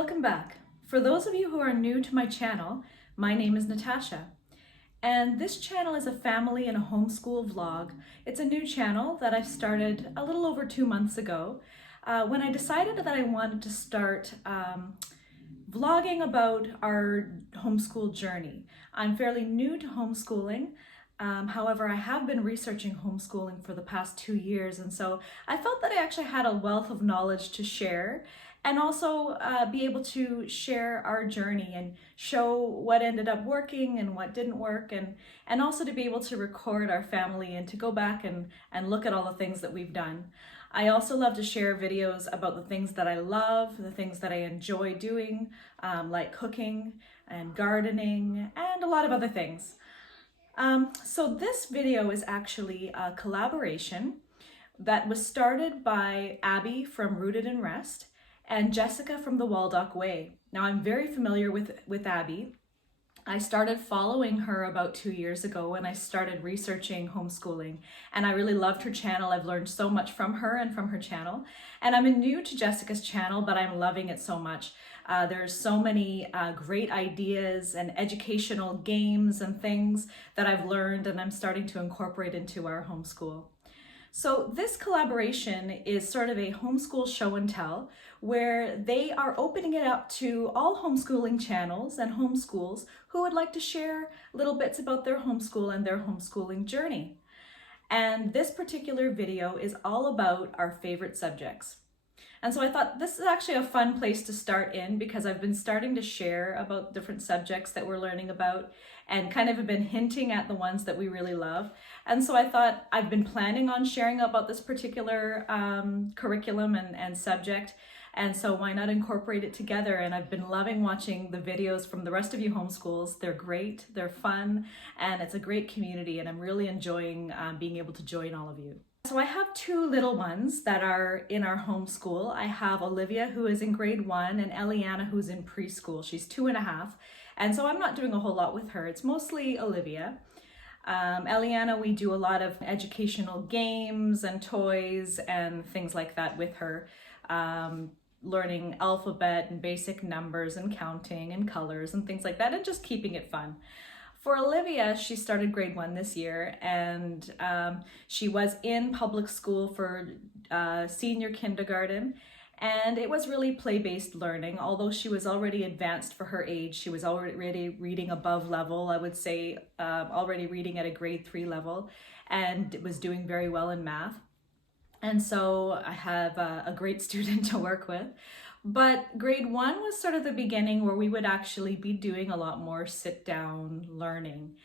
Welcome back. For those of you who are new to my channel, my name is Natasha, and this channel is a family and a homeschool vlog. It's a new channel that I started a little over 2 months ago when I decided that I wanted to start vlogging about our homeschool journey. I'm fairly new to homeschooling. However, I have been researching homeschooling for the past 2 years, and so I felt that I actually had a wealth of knowledge to share and also be able to share our journey and show what ended up working and what didn't work, and also to be able to record our family and to go back and look at all the things that we've done. I also love to share videos about the things that I love, the things that I enjoy doing, like cooking and gardening and a lot of other things. So this video is actually a collaboration that was started by Abby from Rooted in Rest and Jessica from the Waldock Way. Now, I'm very familiar with Abby. I started following her about 2 years ago when I started researching homeschooling, and I really loved her channel. I've learned so much from her and from her channel, and I'm new to Jessica's channel, but I'm loving it so much. There's so many great ideas and educational games and things that I've learned and I'm starting to incorporate into our homeschool. So this collaboration is sort of a homeschool show and tell, where they are opening it up to all homeschooling channels and homeschools who would like to share little bits about their homeschool and their homeschooling journey. And this particular video is all about our favorite subjects. And so I thought this is actually a fun place to start in, because I've been starting to share about different subjects that we're learning about and kind of have been hinting at the ones that we really love. And so I thought I've been planning on sharing about this particular curriculum and subject. And so why not incorporate it together? And I've been loving watching the videos from the rest of you homeschools. They're great, they're fun, and it's a great community. And I'm really enjoying being able to join all of you. So I have 2 little ones that are in our homeschool. I have Olivia, who is in grade 1, and Eliana, who's in preschool. She's 2.5. And so I'm not doing a whole lot with her. It's mostly Olivia. Eliana, we do a lot of educational games and toys and things like that with her. Learning alphabet and basic numbers and counting and colors and things like that, and just keeping it fun. For Olivia, she started grade 1 this year, and she was in public school for senior kindergarten, and it was really play-based learning. Although she was already advanced for her age, she was already reading above level, I would say, already reading at a grade 3 level, and was doing very well in math. And so I have a great student to work with. But grade 1 was sort of the beginning where we would actually be doing a lot more sit-down learning.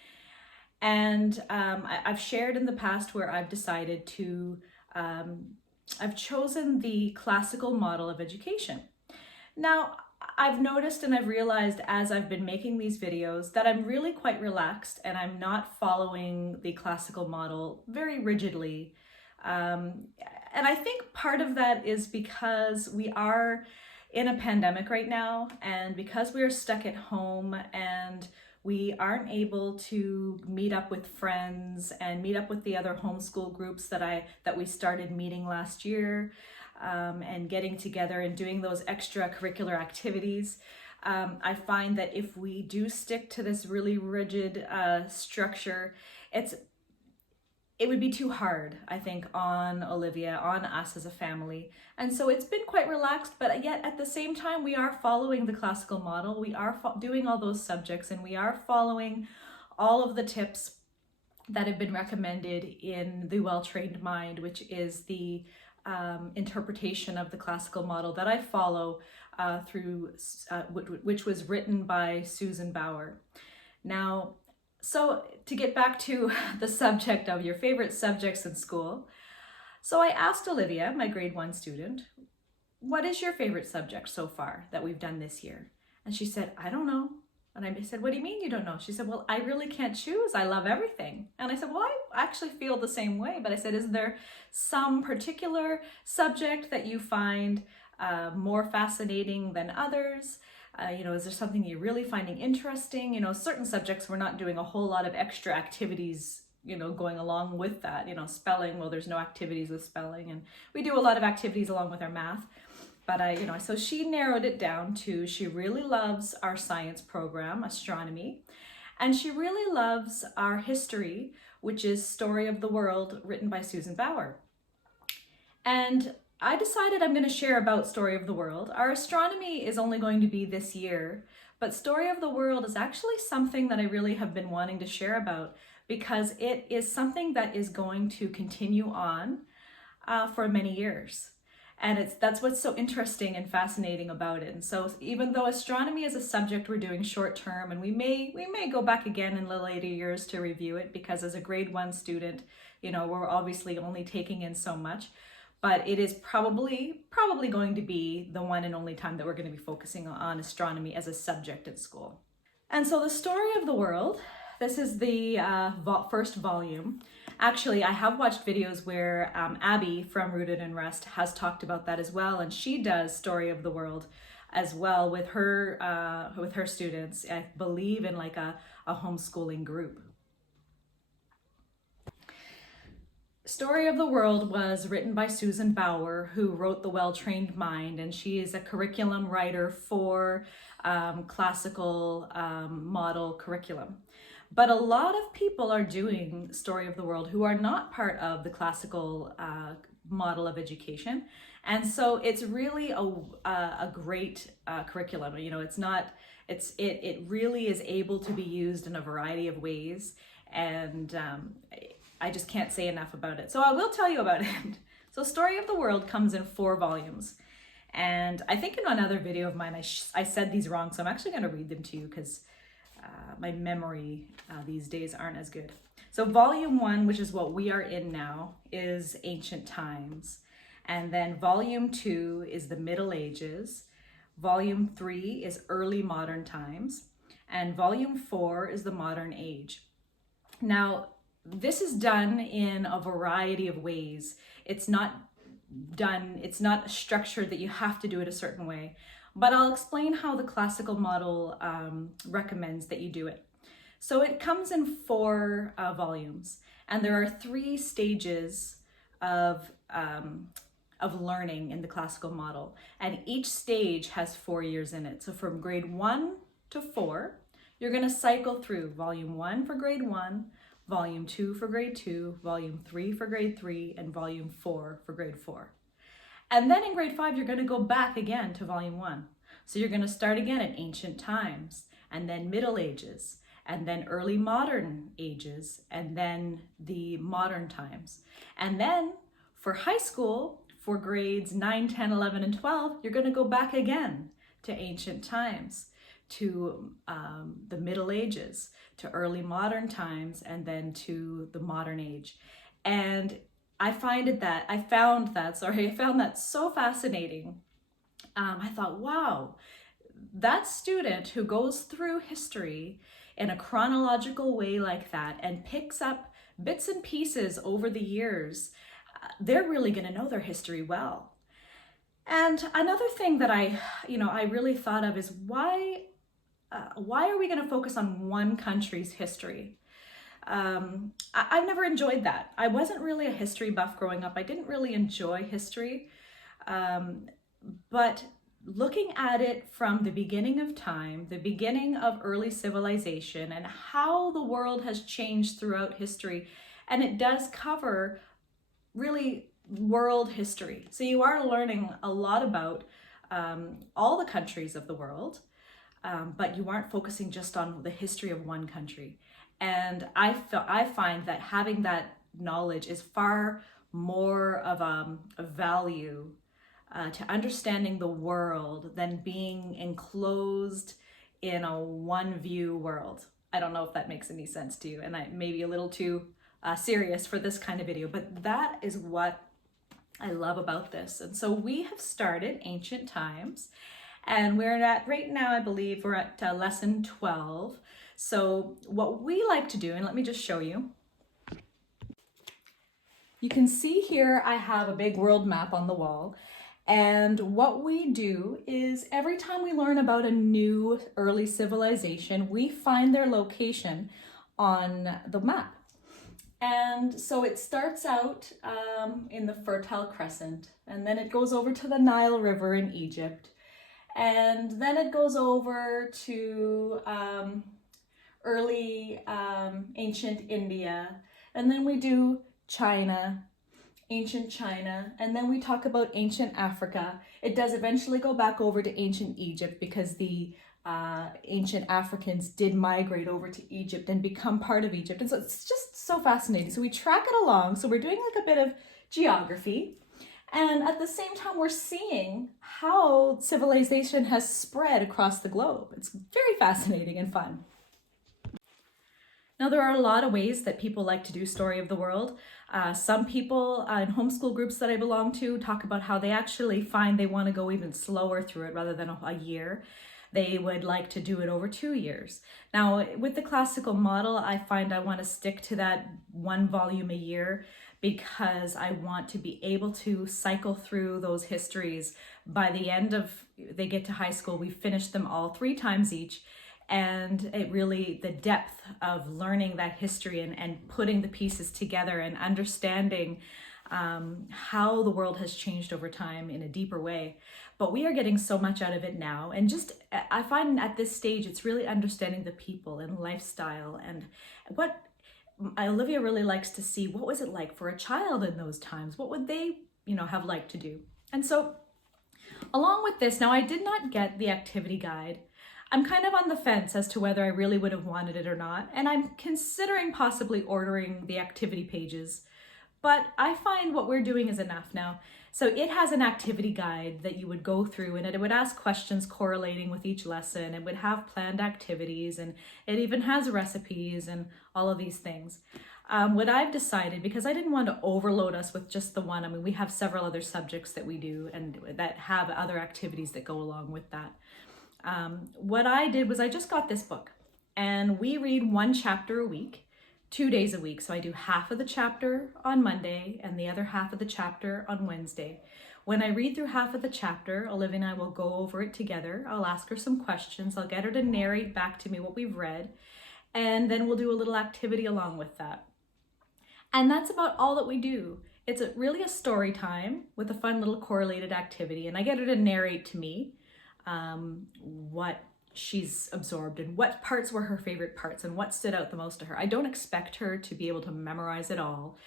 And I've shared in the past where I've decided to, I've chosen the classical model of education. Now, I've noticed and I've realized as I've been making these videos that I'm really quite relaxed and I'm not following the classical model very rigidly. And I think part of that is because we are in a pandemic right now, and because we are stuck at home and we aren't able to meet up with friends and meet up with the other homeschool groups that we started meeting last year, and getting together and doing those extracurricular activities. I find that if we do stick to this really rigid structure, it would be too hard, I think, on Olivia, on us as a family. And so it's been quite relaxed, but yet at the same time, we are following the classical model. We are doing all those subjects, and we are following all of the tips that have been recommended in the Well-Trained Mind, which is the interpretation of the classical model that I follow which was written by Susan Bauer. Now, so to get back to the subject of your favorite subjects in school, so I asked Olivia, my grade 1 student, what is your favorite subject so far that we've done this year? And she said, I don't know. And I said, what do you mean you don't know? She said, well, I really can't choose. I love everything. And I said, well, I actually feel the same way. But I said, is there some particular subject that you find more fascinating than others? Is there something you're really finding interesting? Certain subjects we're not doing a whole lot of extra activities, going along with that. Spelling, well, there's no activities with spelling. And we do a lot of activities along with our math. But so she narrowed it down to she really loves our science program, astronomy, and she really loves our history, which is Story of the World, written by Susan Bauer. And I decided I'm going to share about Story of the World. Our astronomy is only going to be this year, but Story of the World is actually something that I really have been wanting to share about because it is something that is going to continue on for many years. And that's what's so interesting and fascinating about it. And so even though astronomy is a subject we're doing short term, and we may go back again in the later years to review it, because as a grade 1 student, we're obviously only taking in so much, but it is probably going to be the one and only time that we're going to be focusing on astronomy as a subject at school. And so the Story of the World, this is the first volume. Actually, I have watched videos where Abby from Rooted in Rest has talked about that as well, and she does Story of the World as well with her students, I believe in like a homeschooling group. Story of the World was written by Susan Bauer, who wrote The Well-Trained Mind, and she is a curriculum writer for classical model curriculum. But a lot of people are doing Story of the World who are not part of the classical model of education. And so it's really a great curriculum. It really is able to be used in a variety of ways. And I just can't say enough about it. So I will tell you about it. So Story of the World comes in 4 volumes. And I think in another video of mine, I said these wrong. So I'm actually going to read them to you because my memory these days aren't as good. So volume 1, which is what we are in now, is Ancient Times. And then volume 2 is the Middle Ages. Volume 3 is Early Modern Times. And volume 4 is the Modern Age. Now, this is done in a variety of ways. It's not structured that you have to do it a certain way. But I'll explain how the classical model recommends that you do it. So it comes in 4 volumes, and there are 3 stages of learning in the classical model, and each stage has 4 years in it. So from grade 1 to 4, you're going to cycle through volume 1 for grade 1, volume 2 for grade 2, volume 3 for grade 3, and volume 4 for grade 4. And then in grade 5, you're going to go back again to volume 1. So you're going to start again at Ancient Times, and then Middle Ages, and then Early Modern Ages, and then the Modern Times. And then for high school, for grades 9, 10, 11, and 12, you're going to go back again to Ancient Times, to the Middle Ages, to Early Modern Times, and then to the Modern Age. And I found that so fascinating. I thought, wow, that student who goes through history in a chronological way like that and picks up bits and pieces over the years, they're really going to know their history well. And another thing that I really thought of is why are we going to focus on one country's history? I've never enjoyed that. I wasn't really a history buff growing up. I didn't really enjoy history. But looking at it from the beginning of time, the beginning of early civilization, and how the world has changed throughout history, and it does cover really world history. So you are learning a lot about all the countries of the world, but you aren't focusing just on the history of one country. And I find that having that knowledge is far more of a value to understanding the world than being enclosed in a one view world. I don't know if that makes any sense to you, and I may be a little too serious for this kind of video, but that is what I love about this. And so we have started Ancient Times, and we're at, right now, I believe we're at lesson 12. So what we like to do, and let me just show you. You can see here I have a big world map on the wall. And what we do is every time we learn about a new early civilization, we find their location on the map. And so it starts out in the Fertile Crescent, and then it goes over to the Nile River in Egypt, and then it goes over to early ancient India, and then we do China, ancient China, and then we talk about ancient Africa. It does eventually go back over to ancient Egypt because the ancient Africans did migrate over to Egypt and become part of Egypt. And so it's just so fascinating. So we track it along. So we're doing like a bit of geography. And at the same time, we're seeing how civilization has spread across the globe. It's very fascinating and fun. Now, there are a lot of ways that people like to do Story of the World. Some people in homeschool groups that I belong to talk about how they actually find they want to go even slower through it rather than a year. They would like to do it over 2 years. Now, with the classical model, I find I want to stick to that 1 volume a year because I want to be able to cycle through those histories. By the end of, they get to high school, we finish them all 3 times each. And it really, the depth of learning that history and putting the pieces together and understanding how the world has changed over time in a deeper way. But we are getting so much out of it now. And just, I find at this stage, it's really understanding the people and lifestyle and what Olivia really likes to see. What was it like for a child in those times? What would they, have liked to do? And so along with this, now I did not get the activity guide. I'm kind of on the fence as to whether I really would have wanted it or not. And I'm considering possibly ordering the activity pages. But I find what we're doing is enough now. So it has an activity guide that you would go through, and it would ask questions correlating with each lesson. It would have planned activities, and it even has recipes and all of these things. What I've decided, because I didn't want to overload us with just the one, I mean, we have several other subjects that we do and that have other activities that go along with that. What I did was I just got this book, and we read 1 chapter a week. 2 days a week. So I do half of the chapter on Monday and the other half of the chapter on Wednesday. When I read through half of the chapter, Olivia and I will go over it together. I'll ask her some questions. I'll get her to narrate back to me what we've read. And then we'll do a little activity along with that. And that's about all that we do. It's really a story time with a fun little correlated activity. And I get her to narrate to me what she's absorbed and what parts were her favorite parts and what stood out the most to her. I don't expect her to be able to memorize it all.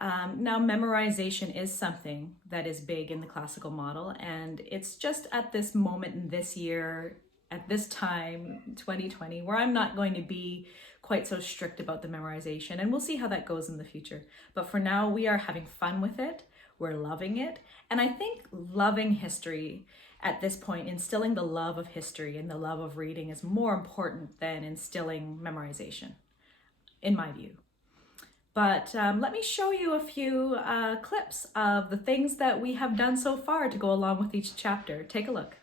Now, memorization is something that is big in the classical model, and it's just at this moment in this year, at this time, 2020, where I'm not going to be quite so strict about the memorization, and we'll see how that goes in the future. But for now, we are having fun with it. We're loving it. And I think loving history at this point, instilling the love of history and the love of reading is more important than instilling memorization, in my view. But let me show you a few clips of the things that we have done so far to go along with each chapter. Take a look.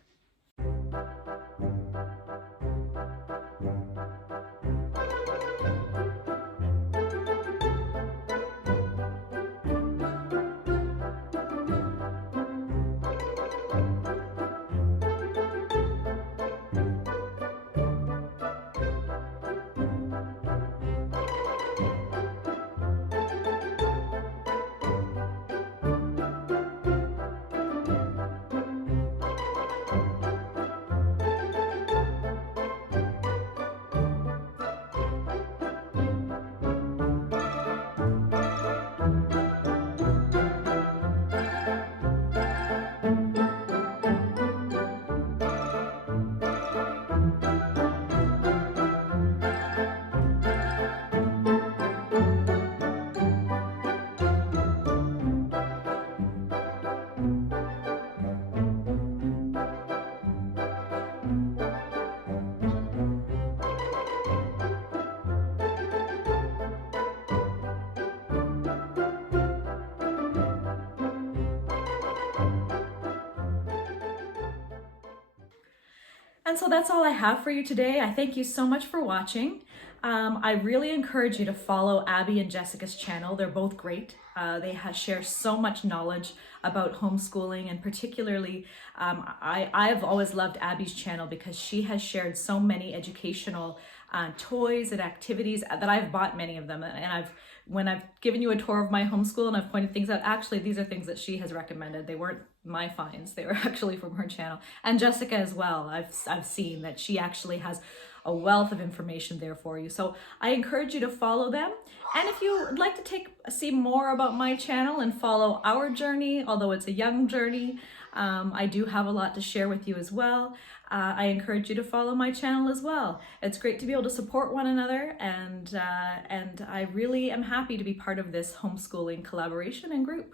And so that's all I have for you today. I thank you so much for watching. I really encourage you to follow Abby and Jessica's channel. They're both great. They share so much knowledge about homeschooling, and particularly I've always loved Abby's channel because she has shared so many educational toys and activities that I've bought many of them, and I've when I've given you a tour of my homeschool and I've pointed things out, actually these are things that she has recommended. They weren't my finds, they were actually from her channel. And Jessica as well, I've seen that she actually has a wealth of information there for you. So I encourage you to follow them. And if you would like to see more about my channel and follow our journey, although it's a young journey, I do have a lot to share with you as well. I encourage you to follow my channel as well. It's great to be able to support one another, and I really am happy to be part of this homeschooling collaboration and group.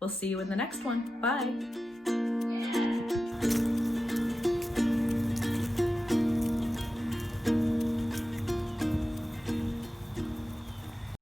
We'll see you in the next one. Bye.